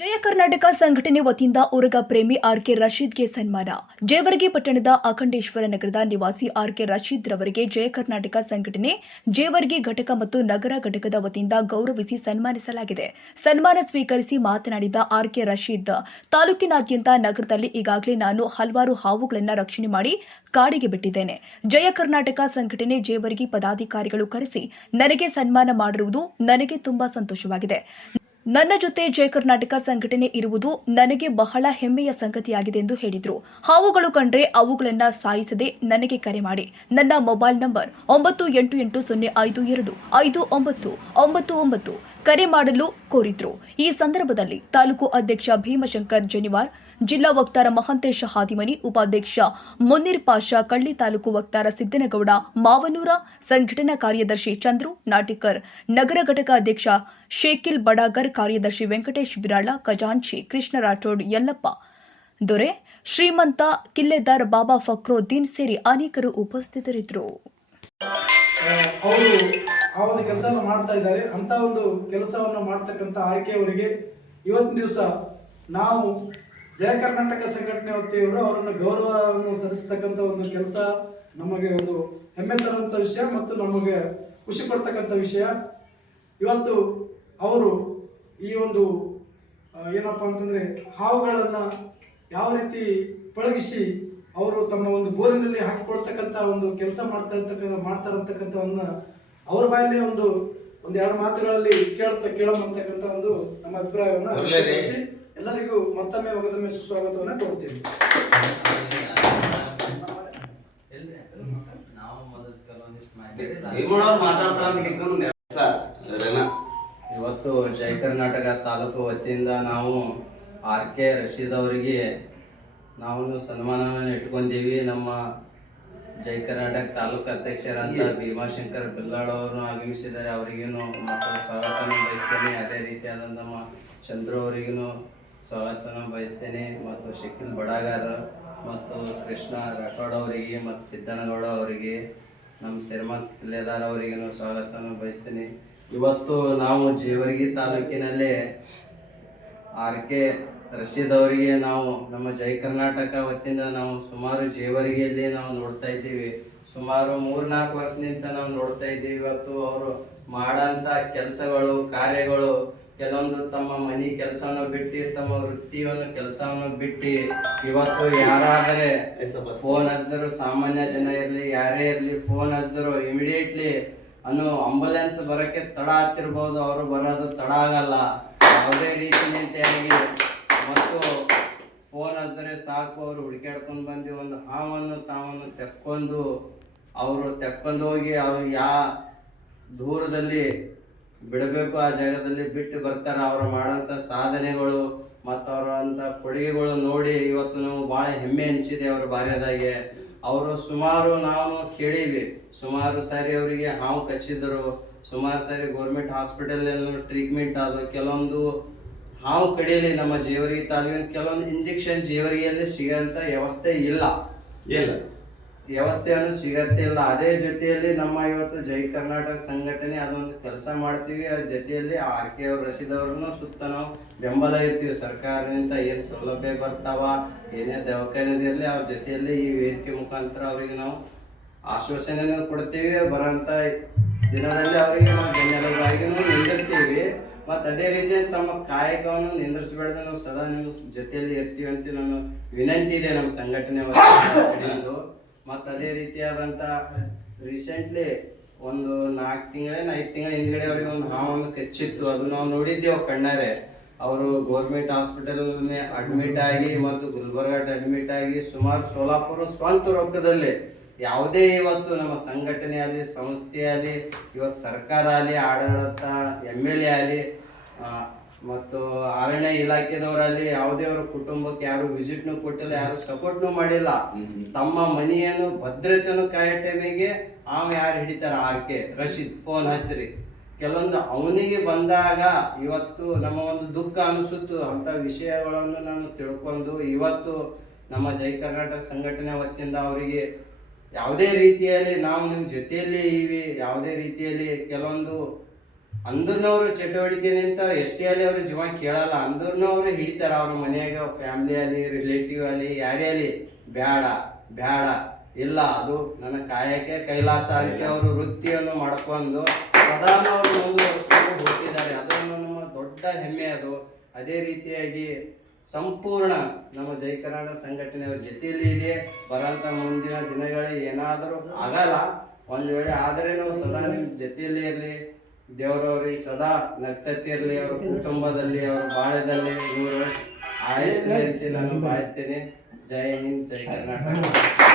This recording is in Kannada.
ಜಯ ಕರ್ನಾಟಕ ಸಂಘಟನೆ ವತಿಯಿಂದ ಉರಗ ಪ್ರೇಮಿ ಆರ್ಕೆ ರಶೀದ್ಗೆ ಸನ್ಮಾನ. ಜೇವರ್ಗಿ ಪಟ್ಟಣದ ಅಖಂಡೇಶ್ವರ ನಗರದ ನಿವಾಸಿ ಆರ್ಕೆ ರಶೀದ್ ರವರಿಗೆ ಜಯ ಕರ್ನಾಟಕ ಸಂಘಟನೆ ಜೇವರ್ಗಿ ಘಟಕ ಮತ್ತು ನಗರ ಘಟಕದ ವತಿಯಿಂದ ಗೌರವಿಸಿ ಸನ್ಮಾನಿಸಲಾಗಿದೆ. ಸನ್ಮಾನ ಸ್ವೀಕರಿಸಿ ಮಾತನಾಡಿದ ಆರ್ಕೆ ರಶೀದ್, ತಾಲೂಕಿನಾದ್ಯಂತ ನಗರದಲ್ಲಿ ಈಗಾಗಲೇ ನಾನು ಹಲವಾರು ಹಾವುಗಳನ್ನು ರಕ್ಷಣೆ ಮಾಡಿ ಕಾಡಿಗೆ ಬಿಟ್ಟಿದ್ದೇನೆ. ಜಯ ಕರ್ನಾಟಕ ಸಂಘಟನೆ ಜೇವರ್ಗಿ ಪದಾಧಿಕಾರಿಗಳು ಕರೆಸಿ ನನಗೆ ಸನ್ಮಾನ ಮಾಡಿರುವುದು ನನಗೆ ತುಂಬಾ ಸಂತೋಷವಾಗಿದೆ. ನನ್ನ ಜೊತೆ ಜಯ ಕರ್ನಾಟಕ ಸಂಘಟನೆ ಇರುವುದು ನನಗೆ ಬಹಳ ಹೆಮ್ಮೆಯ ಸಂಗತಿಯಾಗಿದೆ ಎಂದು ಹೇಳಿದರು. ಹಾವುಗಳು ಕಂಡ್ರೆ ಅವುಗಳನ್ನು ಸಾಯಿಸದೆ ನನಗೆ ಕರೆ ಮಾಡಿ. ನನ್ನ ಮೊಬೈಲ್ ನಂಬರ್ 9808525999 ಕರೆ ಮಾಡಲು ಕೋರಿದ್ರು. ಈ ಸಂದರ್ಭದಲ್ಲಿ ತಾಲೂಕು ಅಧ್ಯಕ್ಷ ಭೀಮಶಂಕರ್ ಜನಿವಾರ್, ಜಿಲ್ಲಾ ವಕ್ತಾರ ಮಹಂತೇಶ ಹಾದಿಮನಿ, ಉಪಾಧ್ಯಕ್ಷ ಮುನ್ನೀರ್ ಪಾಷಾ ಕಳ್ಳಿ, ತಾಲೂಕು ವಕ್ತಾರ ಸಿದ್ದನಗೌಡ ಮಾವನೂರ, ಸಂಘಟನಾ ಕಾರ್ಯದರ್ಶಿ ಚಂದ್ರು ನಾಟಿಕರ್, ನಗರ ಘಟಕ ಅಧ್ಯಕ್ಷ ಶೇಖಿಲ್ ಬಡಾಗರ್, ಕಾರ್ಯದರ್ಶಿ ವೆಂಕಟೇಶ್ ಬಿರಾಳ, ಖಜಾಂಚಿ ಕೃಷ್ಣ ರಾಠೋಡ್, ಯಲ್ಲಪ್ಪ ದೊರೆ, ಶ್ರೀಮಂತ ಕಿಲ್ಲೆದಾರ್, ಬಾಬಾ ಫಕ್ರೋದ್ದೀನ್ ಸೇರಿ ಅನೇಕರು ಉಪಸ್ಥಿತರಿದ್ದರು. ಅವರು ಆ ಒಂದು ಕೆಲಸವನ್ನು ಮಾಡ್ತಾ ಇದ್ದಾರೆ. ಅಂತ ಒಂದು ಕೆಲಸವನ್ನು ಮಾಡ್ತಕ್ಕಂಥ ಆರ್ಕೆ ಅವರಿಗೆ ಇವತ್ತಿನ ದಿವಸ ನಾವು ಜಯ ಕರ್ನಾಟಕ ಸಂಘಟನೆ ವತಿಯವರು ಅವರನ್ನು ಗೌರವವನ್ನು ಸಲ್ಲಿಸ್ತಕ್ಕಂಥ ಒಂದು ಕೆಲಸ ನಮಗೆ ಒಂದು ಹೆಮ್ಮೆ ತರುವಂಥ ವಿಷಯ ಮತ್ತು ನಮಗೆ ಖುಷಿ ಪಡ್ತಕ್ಕಂಥ ವಿಷಯ. ಇವತ್ತು ಅವರು ಈ ಒಂದು ಏನಪ್ಪ ಅಂತಂದರೆ ಹಾವುಗಳನ್ನು ಯಾವ ರೀತಿ ಪಳಗಿಸಿ ಅವರು ತಮ್ಮ ಒಂದು ಗೋರಿನಲ್ಲಿ ಹಾಕಿಕೊಳ್ತಕ್ಕಂಥ ಒಂದು ಕೆಲಸ ಮಾಡ್ತಾರಂತಕ್ಕಂಥವನ್ನ ಅವ್ರ ಬಾಯಲ್ಲಿ ಒಂದೆರಡು ಮಾತುಗಳಲ್ಲಿ ಕೇಳಂತಕ್ಕಂಥ ಒಂದು ನಮ್ಮ ಅಭಿಪ್ರಾಯವನ್ನು ವ್ಯಕ್ತಪಡಿಸಿ ಎಲ್ಲರಿಗೂ ಮತ್ತೊಮ್ಮೆ ಮಗದೊಮ್ಮೆ ಸುಸ್ವಾಗತವನ್ನು ಕೊಡ್ತೀವಿ. ಇವತ್ತು ಜಯ ಕರ್ನಾಟಕ ತಾಲೂಕು ವತಿಯಿಂದ ನಾವು ಆರ್ಕೆ ರಶೀದ್ ಅವರಿಗೆ ನಾವು ಸನ್ಮಾನವನ್ನು ಇಟ್ಕೊಂಡಿವಿ. ನಮ್ಮ ಜಯ ಕರ್ನಾಟಕ ತಾಲೂಕು ಅಧ್ಯಕ್ಷರಾದ ಭೀಮಾಶಂಕರ್ ಬಿಲ್ಲಾಳ್ ಅವರು ಆಗಮಿಸಿದ್ದಾರೆ. ಅವರಿಗೂ ಮತ್ತು ಸ್ವಾಗತವನ್ನು ಬಯಸ್ತೇನೆ. ಅದೇ ರೀತಿಯಾದ ನಮ್ಮ ಚಂದ್ರು ಅವರಿಗೂ ಸ್ವಾಗತವನ್ನು ಬಯಸ್ತೇನೆ. ಮತ್ತು ಶಕೀಲ್ ಬಡಾಗಾರ್ ಮತ್ತು ಕೃಷ್ಣ ರಾಠೋಡ್ ಅವರಿಗೆ ಮತ್ತು ಸಿದ್ದನಗೌಡ ಅವರಿಗೆ, ನಮ್ಮ ಶ್ರೀಮಂತ ಕಿಲ್ಲೆದಾರ್ ಅವರಿಗೂ ಸ್ವಾಗತವನ್ನು ಬಯಸ್ತೇನೆ. ಇವತ್ತು ನಾವು ಜೇವರ್ಗಿ ತಾಲೂಕಿನಲ್ಲಿ ಆರ್ಕೆ ರಶೀದ್ ಅವರಿಗೆ ನಾವು ನಮ್ಮ ಜಯ ಕರ್ನಾಟಕ ವತಿಯಿಂದ ನಾವು ಸುಮಾರು ಜೇವರ್ಗಿಯಲ್ಲಿ ನಾವು ನೋಡ್ತಾ ಇದ್ದೀವಿ. ಸುಮಾರು 3-4 ವರ್ಷದಿಂದ ನಾವು ನೋಡ್ತಾ ಇದ್ದೀವಿ. ಇವತ್ತು ಅವರು ಮಾಡಂತ ಕೆಲಸಗಳು, ಕಾರ್ಯಗಳು, ಕೆಲವೊಂದು ತಮ್ಮ ಮನೆ ಕೆಲಸವನ್ನು ಬಿಟ್ಟು, ತಮ್ಮ ವೃತ್ತಿಯನ್ನು ಕೆಲಸವನ್ನು ಬಿಟ್ಟು, ಇವತ್ತು ಯಾರಾದರೆ ಫೋನ್ ಹಚ್ಚಿದ್ರು, ಸಾಮಾನ್ಯ ಜನ ಇರಲಿ ಯಾರೇ ಇರಲಿ, ಫೋನ್ ಹಚ್ಚಿದ್ರು ಇಮಿಡಿಯೇಟ್ಲಿ ಆಂಬುಲೆನ್ಸ್ ಬರೋಕ್ಕೆ ತಡ ಆಗ್ತಿರ್ಬೋದು, ಅವರು ಬರೋದು ತಡ ಆಗಲ್ಲ. ಯಾವುದೇ ರೀತಿಯಾಗಿ ಮತ್ತು ಫೋನ್ ಹಚ್ಚಿದ್ರೆ ಸಾಕು, ಅವರು ಹುಡುಕಾಡ್ಕೊಂಡು ಬಂದು ಒಂದು ಹಾವನ್ನು ತಾವನ್ನು ತೆಕ್ಕೊಂಡು ಹೋಗಿ ಅವ್ರು ದೂರದಲ್ಲಿ ಬಿಡಬೇಕು ಆ ಜಾಗದಲ್ಲಿ ಬಿಟ್ಟು ಬರ್ತಾರೆ. ಅವರು ಮಾಡೋಂಥ ಸಾಧನೆಗಳು ಮತ್ತು ಅವರಂಥ ಕೊಡುಗೆಗಳು ನೋಡಿ ಇವತ್ತು ನಾವು ಭಾಳ ಹೆಮ್ಮೆ ಅನಿಸಿದೆ ಅವ್ರ ಬಾರ್ಯದಾಗೆ. ಅವರು ಸುಮಾರು ನಾವು ಕೇಳೀವಿ, ಸುಮಾರು ಸಾರಿ ಅವರಿಗೆ ಹಾವು ಕಚ್ಚಿದ್ರು, ಸುಮಾರು ಸಾರಿ ಗೌರ್ಮೆಂಟ್ ಹಾಸ್ಪಿಟಲ್ ಟ್ರೀಟ್ಮೆಂಟ್ ಆದವು. ಕೆಲವೊಂದು ಹಾವು ಕಡಿಯಲಿ ನಮ್ಮ ಜೇವರ್ಗಿ ತಾಲೂಕಿನ ಕೆಲವೊಂದು ಇಂಜೆಕ್ಷನ್ ಜೇವರ್ಗಿಯಲ್ಲಿ ಸಿಗೋಂಥ ವ್ಯವಸ್ಥೆಯನ್ನು ಸಿಗತ್ತೆ ಇಲ್ಲ. ಅದೇ ಜೊತೆಯಲ್ಲಿ ನಮ್ಮ ಇವತ್ತು ಜೈ ಕರ್ನಾಟಕ ಸಂಘಟನೆ ಅದೊಂದು ಕೆಲಸ ಮಾಡ್ತೀವಿ. ಅದ್ರ ಜೊತೆಯಲ್ಲಿ ಆರ್ಕೆ ಅವ್ರ ರಶೀದ್ ಅವ್ರನ್ನು ಸುತ್ತ ನಾವು ಬೆಂಬಲ ಇರ್ತೀವಿ. ಸರ್ಕಾರದಿಂದ ಏನು ಸೌಲಭ್ಯ ಬರ್ತಾವ, ಏನೇ ದವಾಖಾನೆದಿರಲಿ ಅವ್ರ ಜೊತೆಯಲ್ಲಿ ಈ ವೇದಿಕೆ ಮುಖಾಂತರ ಅವರಿಗೆ ನಾವು ಆಶ್ವಾಸನೆಯನ್ನು ಕೊಡ್ತೀವಿ. ಬರೋಂಥ ದಿನದಲ್ಲಿ ಅವರಿಗೆ ನಾವು ಬೆನ್ನೆಲುಬಾಗಿ ನಿಂದಿರ್ತೀವಿ. ಮತ್ತು ಅದೇ ರೀತಿ ತಮ್ಮ ಕಾಯಕವನ್ನು ನಿಂದಿರಿಸಬೇಡ್ದೆ ನಾವು ಸದಾ ನಿಮ್ಮ ಜೊತೆಯಲ್ಲಿ ಇರ್ತೀವಿ ಅಂತ ನನ್ನ ವಿನಂತಿ ಇದೆ ನಮ್ಮ ಸಂಘಟನೆ ಕಡೆಯಿಂದ. ಮತ್ತು ಅದೇ ರೀತಿಯಾದಂಥ ರೀಸೆಂಟ್ಲಿ ಒಂದು 5 ತಿಂಗಳ ಹಿಂದ್ಗಡೆ ಅವರಿಗೆ ಒಂದು ಹಾವನ್ನು ಕಚ್ಚಿತ್ತು. ಅದು ನಾವು ನೋಡಿದ್ದೇವೆ ಕಣ್ಣಾರೆ. ಅವರು ಗೌರ್ಮೆಂಟ್ ಹಾಸ್ಪಿಟಲ್ ಅಡ್ಮಿಟ್ ಆಗಿ ಮತ್ತು ಗುಲ್ಬರ್ಗ ಅಡ್ಮಿಟ್ ಆಗಿ ಸುಮಾರು ಸೋಲಾಪುರ ಸ್ವಂತ ರೊಕ್ಕದಲ್ಲಿ ಯಾವುದೇ ಇವತ್ತು ನಮ್ಮ ಸಂಘಟನೆ ಆಗಲಿ, ಸಂಸ್ಥೆ ಆಗಲಿ, ಇವತ್ತು ಸರ್ಕಾರ ಆಗಲಿ, ಆಡಳಿತ MLA ಆಗಲಿ ಮತ್ತು ಅರಣ್ಯ ಇಲಾಖೆದವರಲ್ಲಿ ಯಾವುದೇ ಅವ್ರ ಕುಟುಂಬಕ್ಕೆ ಯಾರು ವಿಸಿಟ್ನು ಕೊಟ್ಟಿಲ್ಲ, ಯಾರು ಸಪೋರ್ಟ್ನು ಮಾಡಿಲ್ಲ. ತಮ್ಮ ಮನೆಯನ್ನು ಭದ್ರತೆಯನ್ನು ಕಾಯೋ ಟೈಮಿಗೆ ಯಾರು ಹಿಡಿತಾರ, ಆರ್ಕೆ ರಶೀದ್ ಫೋನ್ ಹಚ್ಚ್ರಿ. ಕೆಲವೊಂದು ಅವನಿಗೆ ಬಂದಾಗ ಇವತ್ತು ನಮ್ಮ ಒಂದು ದುಃಖ ಅನಿಸುತ್ತು. ಅಂಥ ವಿಷಯಗಳನ್ನು ನಾನು ತಿಳ್ಕೊಂಡು ಇವತ್ತು ನಮ್ಮ ಜೈ ಕರ್ನಾಟಕ ಸಂಘಟನೆ ವತಿಯಿಂದ ಅವರಿಗೆ ಯಾವುದೇ ರೀತಿಯಲ್ಲಿ ನಾವು ನಿಮ್ಮ ಜೊತೆಯಲ್ಲಿ ಇವಿ, ಯಾವುದೇ ರೀತಿಯಲ್ಲಿ ಕೆಲವೊಂದು ಅಂದ್ರನವ್ರು ಚಟುವಟಿಕೆ ನಿಂತ ಎಷ್ಟೇ ಅಲ್ಲಿ ಅವ್ರ ಜೀವ ಕೇಳಲ್ಲ ಅಂದ್ರನವ್ರು ಹಿಡಿತಾರ ಅವ್ರ ಮನ್ಯಾಗ ಫ್ಯಾಮಿಲಿ ಅಲ್ಲಿ ರಿಲೇಟಿವ್ ಅಲ್ಲಿ ಯಾರೇ ಅಲ್ಲಿ ಬ್ಯಾಡ ಬ್ಯಾಡ ಇಲ್ಲ ಅದು ನನ್ನ ಕಾಯಕ್ಕೆ ಕೈಲಾಸ ಅಂತ ಅವರು ವೃತ್ತಿಯನ್ನು ಮಾಡ್ಕೊಂಡು ಸದಾ ಅವರು ಮುಂದುವರಿಸ್ಕೊಂಡು ಹೋಗ್ತಿದ್ದಾರೆ ಅದನ್ನು ನಮ್ಮ ದೊಡ್ಡ ಹೆಮ್ಮೆ ಅದು. ಅದೇ ರೀತಿಯಾಗಿ ಸಂಪೂರ್ಣ ನಮ್ಮ ಜೈ ಕರ್ನಾಟಕ ಸಂಘಟನೆಯವ್ರ ಜೊತೆಯಲ್ಲಿ ಇದೆ. ಬರಂತ ಮುಂದಿನ ದಿನಗಳಲ್ಲಿ ಏನಾದರೂ ಆಗಲ್ಲ, ಒಂದು ವೇಳೆ ಆದರೆ ನಾವು ಸದಾ ನಿಮ್ಮ ಜೊತೆಯಲ್ಲಿ ಇರಲಿ. ದೇವರವ್ರಿಗೆ ಸದಾ ನಗ್ತತಿರ್ಲಿ, ಅವ್ರ ಕುಟುಂಬದಲ್ಲಿ ಅವ್ರ ಬಾಳದಲ್ಲಿ 100 ವರ್ಷ ಆಯಸ್ಸು ಅಂತ ನಾನು ಭಾವಿಸ್ತೇನೆ. ಜೈ ಹಿಂದ್, ಜೈ ಕರ್ನಾಟಕ.